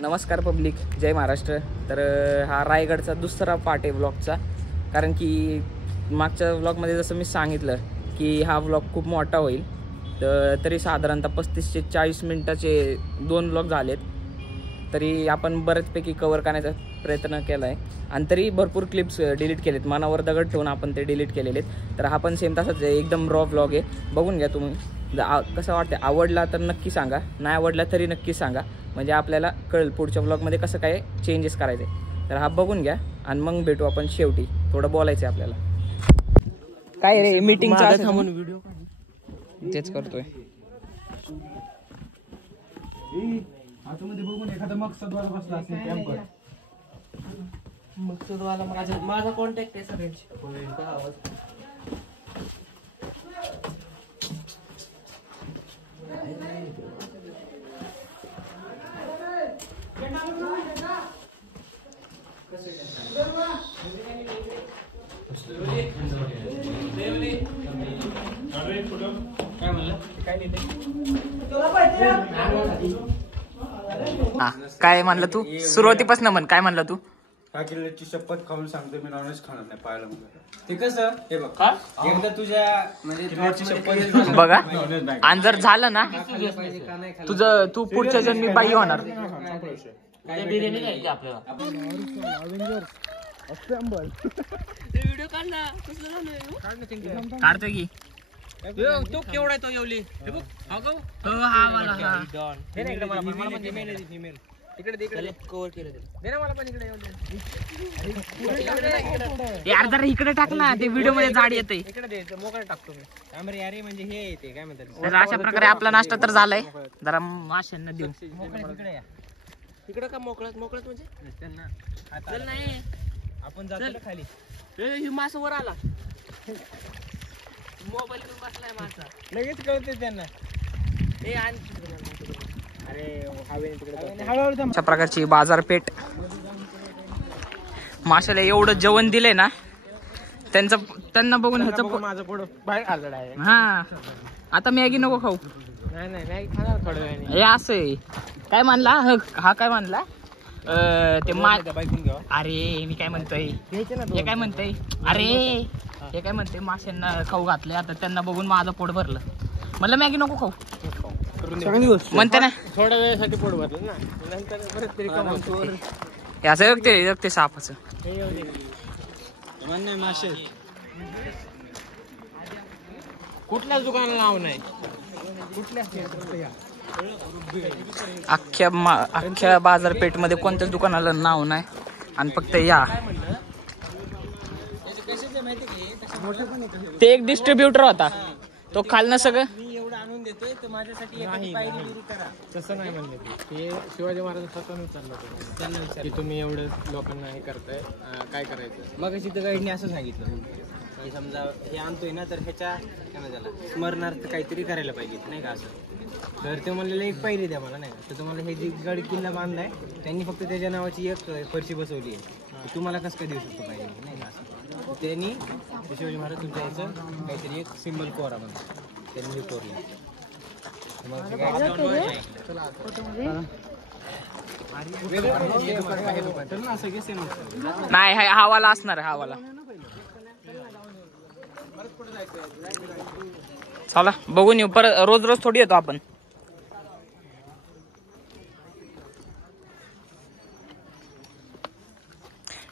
नमस्कार पब्लिक, जय महाराष्ट्र. तर हा रायगडचा दुसरा पार्ट आहे व्लॉगचा. कारण की मागच्या व्लॉगमध्ये जसं मी सांगितलं की हा व्लॉग खूप मोठा होईल. तर तरी साधारणतः 35 ते 40 मिनटाचे 2 व्लॉग झालेत. तरी आपण बऱ्याचपैकी कवर करण्याचा प्रयत्न केला आहे आणि तरी भरपूर क्लिप्स डिलीट केलेत. मनावर दगड ठेवून आपण ते डिलीट केलेले आहेत. तर हा पण सेम तसाच आहे, एकदम रॉ व्लॉग आहे. बघून घ्या तुम्ही. कसं वाटतं, आवडला तर नक्की सांगा, नाही आवडला तरी नक्की सांगा. म्हणजे आपल्याला कळेल पुढच्या व्लॉगमध्ये कसं काय चेंजेस करायचे. तर हा बघून घ्या आणि मग भेटू आपण शेवटी. थोडं बोलायचं आहे आपल्याला. काय रे मीटिंगचा थांबून व्हिडिओ तेच करतोय. आतमध्ये बघून एखादा मकसदवाला बसला असेल कॅम्पर. मकसदवाला माझा कॉन्टॅक्ट आहे सगळ्यांची. काय म्हणलं तू? सुरुवातीपासून म्हण, काय म्हणलं तू? हा किल्ल्याची शपथ खाऊन सांगतो, मी नॉनव्हेज खाणार नाही. पाहायला ते कसं हे बघ, एकदा तुझ्या म्हणजे किल्ल्याची शपथ बघा. आणि जर झालं ना तुझं, तू पुढच्या जन्मी बाई होणार. बिर्याणी खायची आपल्याला. व्हिडिओ काढ ना. काढतो की तो केवढा आहे तो येवली. हे बघ. हा गो. हा मला हा. दे ना इकडे मला पण फिमेल. इकडे इकडे कव्हर केलं ते. दे ना मला पण इकडे यार जरा इकडे टाक ना, ते व्हिडिओ मध्ये जाड येते. इकडे दे, मोकळं टाकतो मी. कॅमेरा यार म्हणजे हे येते काय म्हणतात. तर अशा प्रकारे आपला नाश्ता तर झालाय. जरा माशांना देऊ. इकडे या. इकडे का मोकळत म्हणजे त्यांना चल नाही आपण जातो खाली. हे मासा वर आला. मोबाईल घेऊन बसलाय मासा. लगेच कळते त्यांना. हे अरे हवे तिकडे. अशा प्रकारची बाजारपेठ. माशाला एवढं जेवण दिलंय ना, त्यांना बघून ह्याचं माझं पुढं बाहेर आलं आहे. हा आता मॅगी नको खाऊ. नाही मॅगी खाणार थोड्या वेळाने. हे असं आहे. काय म्हणला हा? काय म्हणला ते बाईकून घ्या. अरे मी काय म्हणतोय, हे काय म्हणतोय, अरे हे काय म्हणते, माशांना खाऊ घातले. आता त्यांना बघून माझं पोट भरलं. म्हणलं मॅगी नको खाऊ म्हणते ना. थोड्या वेळासाठी पोट भरलं ना, नंतर परत तरी कमावतो. हे असं जगते सापाचं. मासे कुठल्याच दुकानाला नाव नाही. अख्ख्या बाजारपेठमध्ये कोणत्याच दुकानाला नाव नाही. आणि फक्त या ते एक डिस्ट्रीब्युटर होता, तो खालनं सगळं मी एवढं आणून देतोय तर माझ्यासाठी एखादी पायरी सुरू करा. तसं नाही म्हणले ते शिवाजी महाराज स्वतःहून विचारलं होतं त्यांना विचार की तुम्ही एवढं लोकांना हे करताय, काय करायचं. मग तिथं गाईडने असं सांगितलं की समजा हे आणतोय ना, तर ह्याच्या काय म्हणतात त्याला स्मरणार्थ काहीतरी करायला पाहिजे नाही का असं. तर ते म्हणलेलं एक पायरी द्या मला नाही का. तर तुम्हाला हे जे गड किल्ला बांधलाय त्यांनी फक्त त्याच्या नावाची एक फरशी बसवली आहे. तुम्हाला कसं काय देऊ शकतो पाहिजे नाही का असं. त्यांनी शिवाजी महाराज तुमच्या याचं काहीतरी एक सिम्बल कोरा म्हणतात, त्यांनी हे कोरलं. नाही हावाला असणार. हावाला चला बघून येऊ. परत रोज थोडी येतो आपण.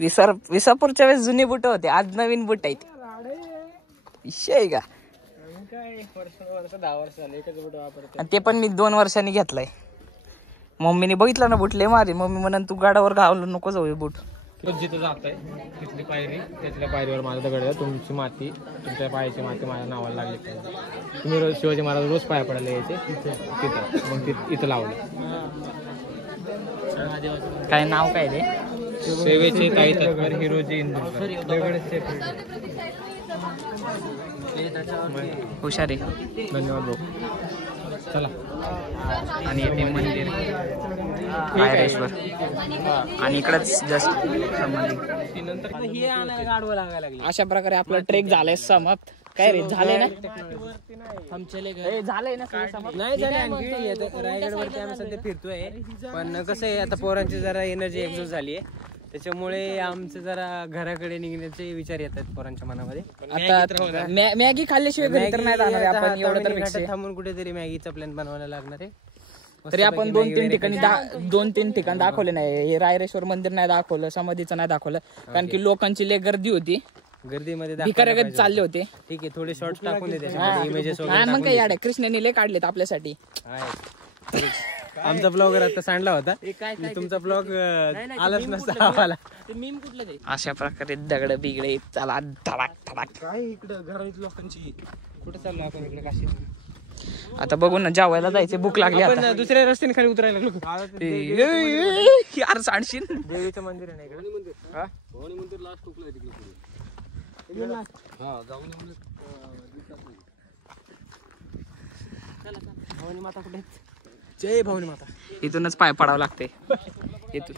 विसापूरच्या वेळेस जुनी बुट होते, आज नवीन बुट आहेत. विषय आहे का? 10 वर्ष झाले एकच बुट वापरतो. ते पण मी 2 वर्षांनी घेतलाय. मम्मीने बघितलं ना बुट लय मारी. मम्मी म्हणून तू गाडावर घालू नको जाऊ बुट. जिथं जात आहे तिथली पायरी, तिथल्या पायरीवर माझा दगड आहे. तुमची माती, तुमच्या पायाची माती माझ्या नावाला लागली पाहिजे. तुम्ही रोज शिवाजी महाराज रोज पाया पडायला यायचे तिथं. मग इथं लावलं. काय नाव काय रे? सेवेचे ताई तत्पर हिरोजी इंदूरकर. हुशारी. धन्यवाद भाऊ. चला. आणि येथे मंदिर कायरेश्वर आणि इकडंच जस्ट अशा प्रकारे आपला ट्रेक झालाय समाप्त. काय रे झाले ना झालंय ना नाही झाले आणखी रायगडवरती आम्ही सध्या फिरतोय पण कसं आहे आता पोरांची जरा एनर्जी एक्झॉस्ट झाली आहे त्याच्यामुळे आमचं जरा घराकडे निघण्याचे विचार येतात पोरांच्या मनामध्ये. आता मॅगी खाल्ल्याशिवाय घरी तर नाही जाणार आहे आपण एवढं तर फिक्स आहे. थांबून कुठेतरी मॅगीचा प्लॅन बनवायला लागणार आहे. तरी आपण 2-3 ठिकाण दाखवले नाही. हे रायरेश्वर मंदिर नाही दाखवलं, समाधीचं नाही दाखवलं कारण की लोकांची लय गर्दी होती. गर्दीमध्ये भिकाऱ्यागत चालले होते. ठीक आहे थोडे शॉर्ट टाकून देते इमेजेस वगैरे. मग काय याड कृष्णाने लय काढलेत आपल्यासाठी. आमचा ब्लॉगर आता सांडला होता तुमचा ब्लॉग आलाच नसता आम्हाला. अशा प्रकारे दगड बिगडे चला धडाक धडाक. काय इकडं घरात लोकांची कुठे चाललो आपण इकडे काशी. आता बघू ना जेवायला जायचे भूक लागली. आपण दुसऱ्या रस्त्याने खाली उतरायला लागलो. यार सांडशील. देवीचं मंदिर आहे ना इकडे. भवानी मंदिर लास्ट टोकला आहे तिकडे पुढे. भवानी माता कुठे. जय भवानी माता. इथूनच पाय पडावं लागते. इथून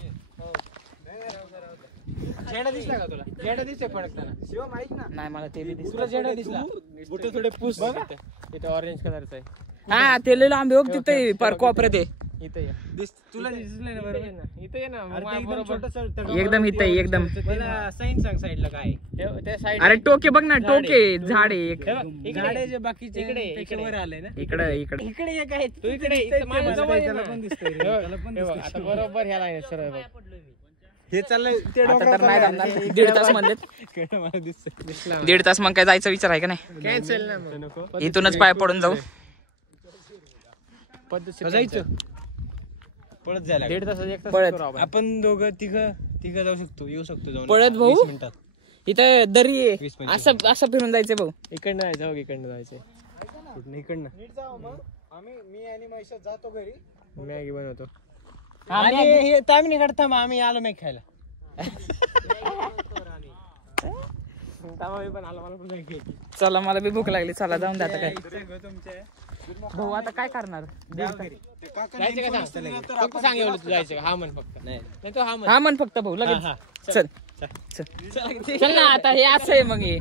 झेंडा दिसला का तुला. झेंडा दिसतोय फडकताना. शिव माहित ना. नाही मला ते बी दिसत. तुला झेंडा दिसला. कुठे थोडे पूस बघा इथे ऑरेंज कलरचा आहे. हा ते लय लांब बघ तिथे पर कोपऱ्यात आहे. इथे तुला दिसलंय ना बरोबर ना. इथे ये ना एकदम इथे एकदम. मला साईन सांग साईडला काय त्या साईड. अरे टोके बघ ना टोके झाडे एक झाडे जे बाकीचे इकडे वर आले ना. इकडे इकडे इकडे एक आहे तू इकडे माझ्या जवळ त्याला पण दिसतोय आता बरोबर ह्याला आहे सरळ बघ. हे चाललंय ते आता तर नाही जमणार. 1.5 तास म्हणले. मला दिसतंय 1.5 तास मग काय जायचा विचार आहे का नाही. कॅन्सल ना नको. इथूनच पाय पडून जाऊ. जायचं पळत जायला 1.5 तासात 1 तास पळत. करू आपण दोघं तिघं जाऊ शकतो येऊ शकतो जाऊन पळत भाऊ. 20 मिनिटात. इथं दरी आहे 20-25. असं असं फिरून जायचं भाऊ. इकडनं आहे जाऊ इकडनं जायचंय. कुठं इकडनं मी आणि महेश जातो घरी मॅगी बनवतो. आणि हे तामिनी काढता मग आम्ही आलो मॅगी खायला. चला मला बी भूक लागली. चला जाऊन द्या आता काय भाऊ. आता काय करणार. फक्त सांग एवढं तू जायचं हा म्हण फक्त. नाही तो हा म्हण फक्त भाऊ लगेच. चल चल ना. आता हे असं आहे मग हे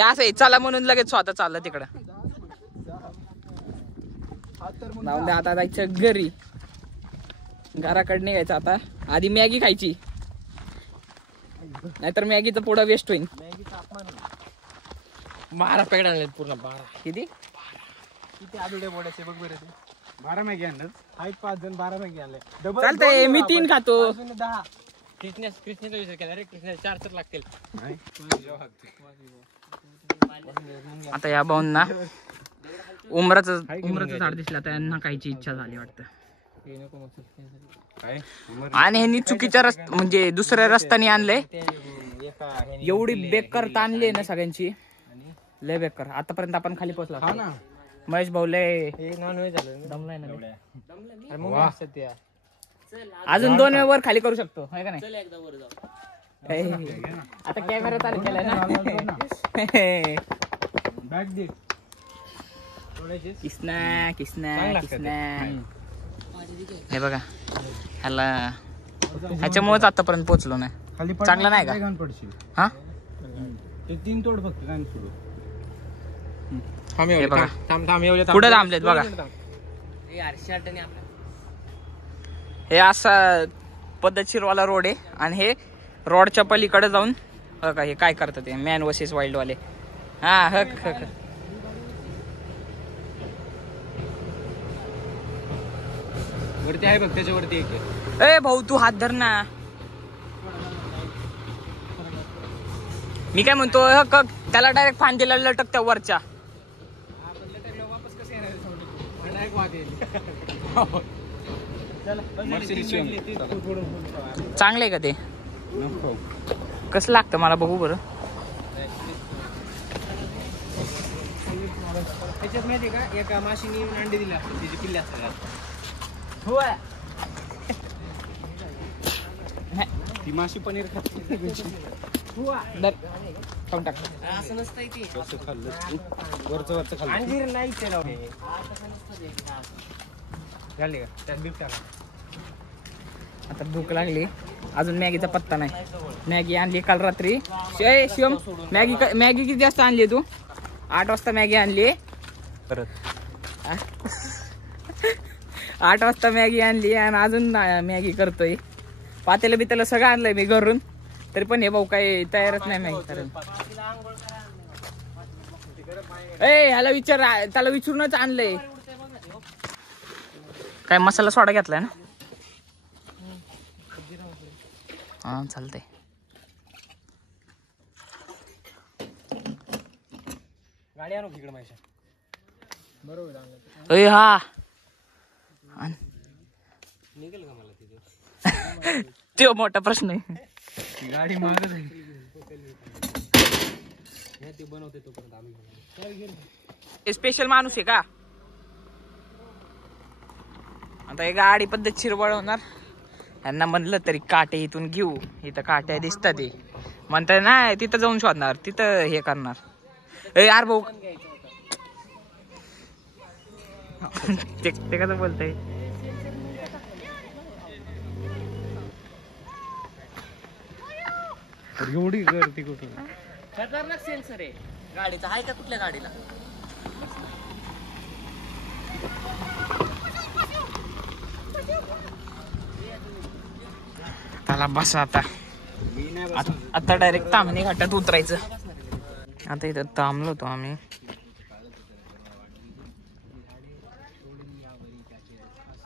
असं आहे. चला म्हणून लगेच स्वतः चाललं तिकडं. जाऊन द्या आता जायचं घरी. घराकडे निघायचं आता. आधी मॅगी खायची नाहीतर मॅगीचं पुढं वेस्ट होईल. 12 पॅकेट आणले पूर्ण 12. किती आबिडे बोडायचे बघ बरं. 12 मॅगी आणलं आहेत 5 जण 12 मॅगी आणले. चालतंय मी 3 खातो. 10 कृष्णाचा विचार केला रे. कृष्णा 4 तर लागतील. आता या भाऊंना उमराचं झाड दिसलं तर यांना खायची इच्छा झाली वाटतं. आणि ह्यांनी चुकीच्या म्हणजे दुसऱ्या रस्त्याने आणलंय. एवढी बेकार ताणली ना सगळ्यांची लय बेकार. आतापर्यंत आपण खाली पोहोचला. महेश भाऊ लय नॉनव्हेज झालं दमलाय ना. अजून 2 वेळा वर खाली करू शकतो है का नाही. आता कॅमेरा चालू केलाय ना. किसना किसना किसना. हे बघा ह्याच्यामुळेच आतापर्यंत पोहोचलो नाही. चांगला नाही का. हा ते 3 तोड फक्त काय सुरू. हे बघा पुढे थांबलेत बघा. हे असा पद्धतशीरवाला रोड आहे आणि हे रोडच्या पलीकडे जाऊन बघा हे काय करतात ते मॅन वर्सेस वाईल्ड वाले. हा हक हक वरती आहे बघ त्याच्यावरती एक. ए भाऊ तू हात धर ना. मी काय म्हणतो त्याला डायरेक्ट फांदीला लटक त्या वरच्या. चांगले का ते. कसं लागतं मला बघू बरं. त्याच्यात माहिती का एका माशीने अंडे दिले असतात त्याची पिल्ले असतात. ती माशी पनीर खाते. असं नसतं ते. वरचं खाल्लं. अंजीर नाही त्याला झाली का त्यात बीप टाका. आता भूक लागली. अजून मॅगीचा पत्ता नाही. मॅगी आणली काल रात्री. शिवम मॅगी किती जास्त आणली तू. 8 वाजता मॅगी आणली परत 8 वाजता मॅगी आणली आणि अजून मॅगी करतोय. पातेलं बितेलं सगळं आणलंय मी घरून, तरी पण हे भाऊ काही तयारच नाही मॅगी करायला. ह्याला विचार, त्याला विचारूनच आणलंय. काय मसाला सोडा घेतलाय ना? हा चालतंय. गाडी आणू इकडे माझ्या बरोबर. हा निघेल का मला तिथे? तो मोठा प्रश्न आहे. गाडी मागत आहे ते बनवते तोपर्यंत आम्ही. स्पेशल माणूस आहे का आता? हे गाडी पद्धतशीर वळवणार. यांना म्हणलं तरी काटे इथून घेऊ, इथं काट्या दिसतात ते म्हणतात नाही, तिथं जाऊन शोधणार, तिथं हे करणार. यार भाऊ ते कसं बोलतय? एवढी गर्दी कुठून? खतरनाक सेन्सर आहे गाडीचा. आहे का कुठल्या गाडीला? त्याला बस आता डायरेक्ट तामणी घाटात उतरायचं. आता इथं थांबलो होतो आम्ही.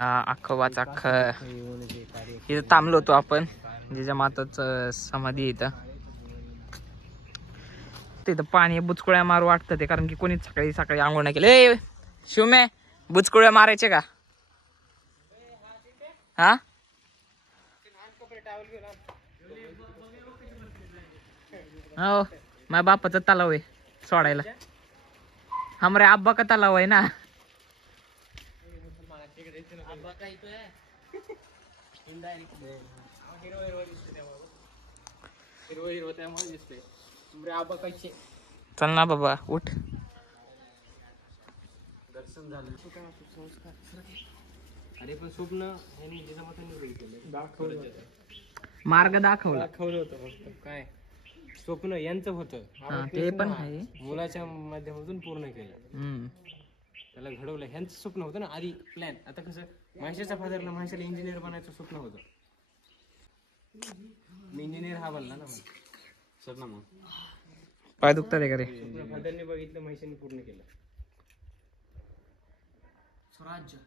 अख्खवाच अख्ख इथं थांबलो होतो आपण. जिजामाताचं समाधी आहे इथं. तिथं पाणी बुचकुळ्या मारू वाटतं ते, कारण की कोणीच सकाळी सकाळी आंघोळ नाही केले. शिवमे बुचकुळ्या मारायचे का? हा हो, माझ्या बापाचा तलाव आहे सोडायला. हमरे आब्बा का तलाव आहे ना. चल ना बाबा उठ. दर्शन झालं. अरे पण स्वप्न मार्ग दाखवला होतं फक्त. काय स्वप्न यांचं होतं ते पण आहे. मुलाच्या माध्यमातून पूर्ण केलं. त्याला घडवलं. ह्यांचं स्वप्न होतं ना आधी प्लॅन. आता कसं माहेशाच्या फादरला माहेशाला इंजिनियर बनायचं स्वप्न होतं. मी इंजिनियर हा बनला ना सर ना. मग पाय दुखतात आहे का रे? फादरने बघितलं, माहेशाने पूर्ण केलं. स्वराज्य.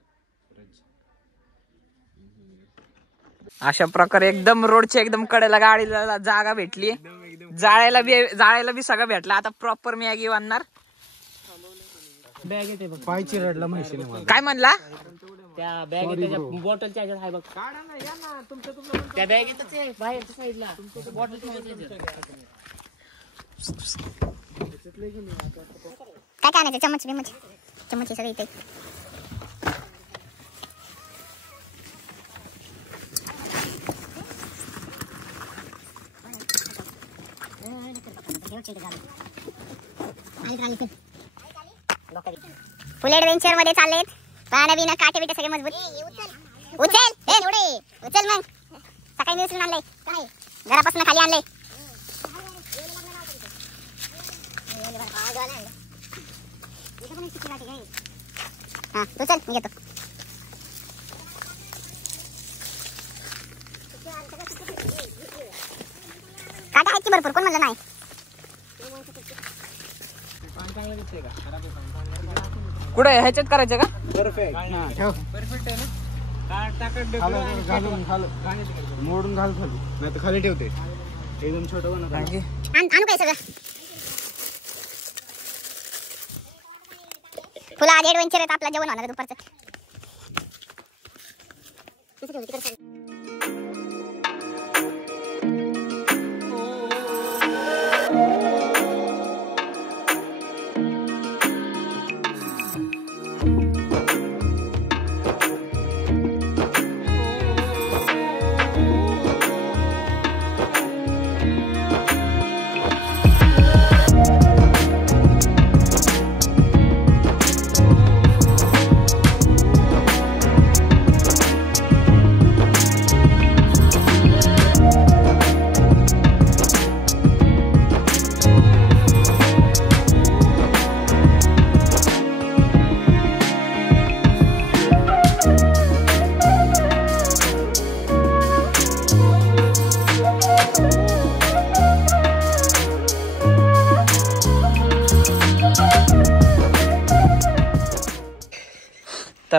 अशा प्रकारे एकदम रोडच्या एकदम कडेला गाडीला जागा भेटली. जाळायला बी सगळं भेटलं. आता प्रॉपर मॅगी आणणार. बॅग येते बघ. पाय चिरडला माहिती काय म्हणला? त्या बॅग त्याच्या बॉटलच्या ह्याच्यात आहे बघ. काढा ना, या ना तुमचं त्या बॅग येतच आहे बाहेरच्या साईडला. तुमचं बॉटल काय काय नाही. चम्मच बिमच चम्मच सगळे इथे. फुल ऍडव्हेंचर मध्ये चाललेत. पाण्या बिना काटे बिटे सगळे मजबूत. उचल हे एवढे उचल. मग सकाळी मी उचलून आणलंय. काय घरापासून खाली आणलंय. हा तू चल मी घेतो. काटा आहेत की भरपूर. कोण म्हणलं नाही? कुठे ह्याच्यात करायचं का? परफेक्ट आहे ना. घालून मोडून घाल खाली, नाही तर खाली ठेवते. एकदम छोटं बनव. आणू काय सगळं? फुला आधी ऍडव्हेंचर आहेत. आपला जेवण होणार दुपारचं.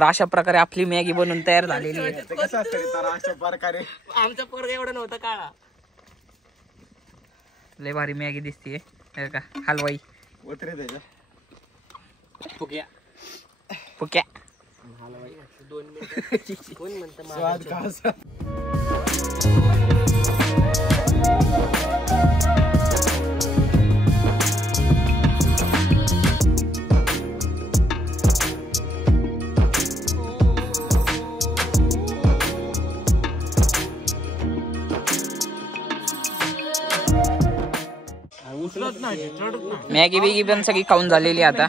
तर अशा प्रकारे आपली मॅगी बनवून तयार झालेली आहे. कसं असतं रे तर अशा प्रकारे आमचा पोरगा एवढा नव्हता काळा. लय भारी मॅगी दिसतीये का हलवाई उतरे त्याच्या फुग्या पुक्या. 2 मिनिटं कोण म्हणतं स्वाद का असा मॅगी बिगी पण सगळी खाऊन झालेली आता.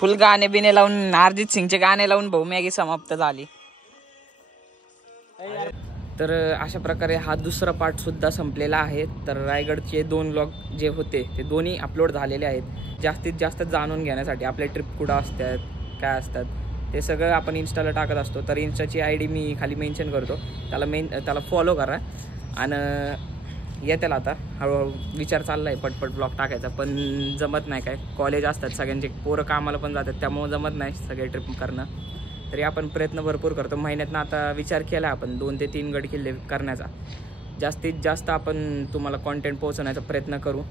फुल गाणे बिने लावून अर्जित सिंगचे गाणे लावून भाऊ मॅगी समाप्त झाली. तर अशा प्रकारे हा दुसरा पार्ट सुद्धा संपलेला आहे. तर रायगडचे 2 व्लॉग जे होते ते दोन्ही अपलोड झालेले आहेत. जास्तीत जास्त जाणून घेण्यासाठी आपल्या ट्रिप कुठं असतात काय असतात ते सगळं आपण इंस्टाला टाकत असतो. तर इंस्टाची ID मी खाली मेन्शन करतो, त्याला फॉलो करा. आणि येत्याला आता हळूहळू विचार चालला आहे पटपट ब्लॉग टाकायचा, पण जमत नाही. काय कॉलेज असतात सगळ्यांचे, पोरं कामाला पण जातात, त्यामुळं जमत नाही सगळे ट्रिप करणं. तरी आपण प्रयत्न भरपूर करतो. महिन्यातनं आता विचार केला आपण 2 ते 3 गड किल्ले करण्याचा. जास्तीत जास्त आपण तुम्हाला कॉन्टेंट पोहोचवण्याचा प्रयत्न करू.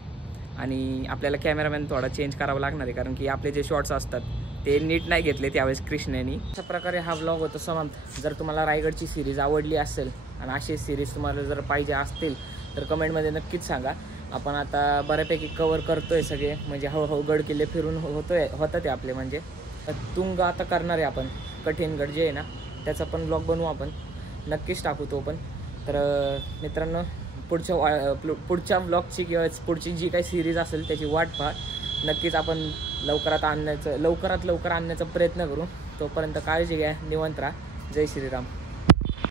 आणि आपल्याला कॅमेरामॅन थोडा चेंज करावा लागणार आहे, कारण की आपले जे शॉट्स असतात ते नीट नाही घेतले त्यावेळेस कृष्णेनी. अशा प्रकारे हा ब्लॉग होता समाप्त. जर तुम्हाला रायगडची सिरीज आवडली असेल आणि अशी सिरीज तुम्हाला जर पाहिजे असतील तर कमेंटमध्ये नक्कीच सांगा. आपण आता बऱ्यापैकी कवर करतोय सगळे, म्हणजे हळूहळू गड किल्ले फिरून होतात ते आपले. म्हणजे तुंग आता करणार आहे आपण, कठीण गड जे आहे ना त्याचा पण ब्लॉग बनवू आपण, नक्कीच टाकू तो पण. तर मित्रांनो पुढच्या ब्लॉगची किंवा पुढची जी काही सिरीज असेल त्याची वाट पहा. नक्कीच आपण लवकरात लवकर आणण्याचा प्रयत्न करू. तोपर्यंत काळजी घ्या, निवांत राहा. जय श्रीराम.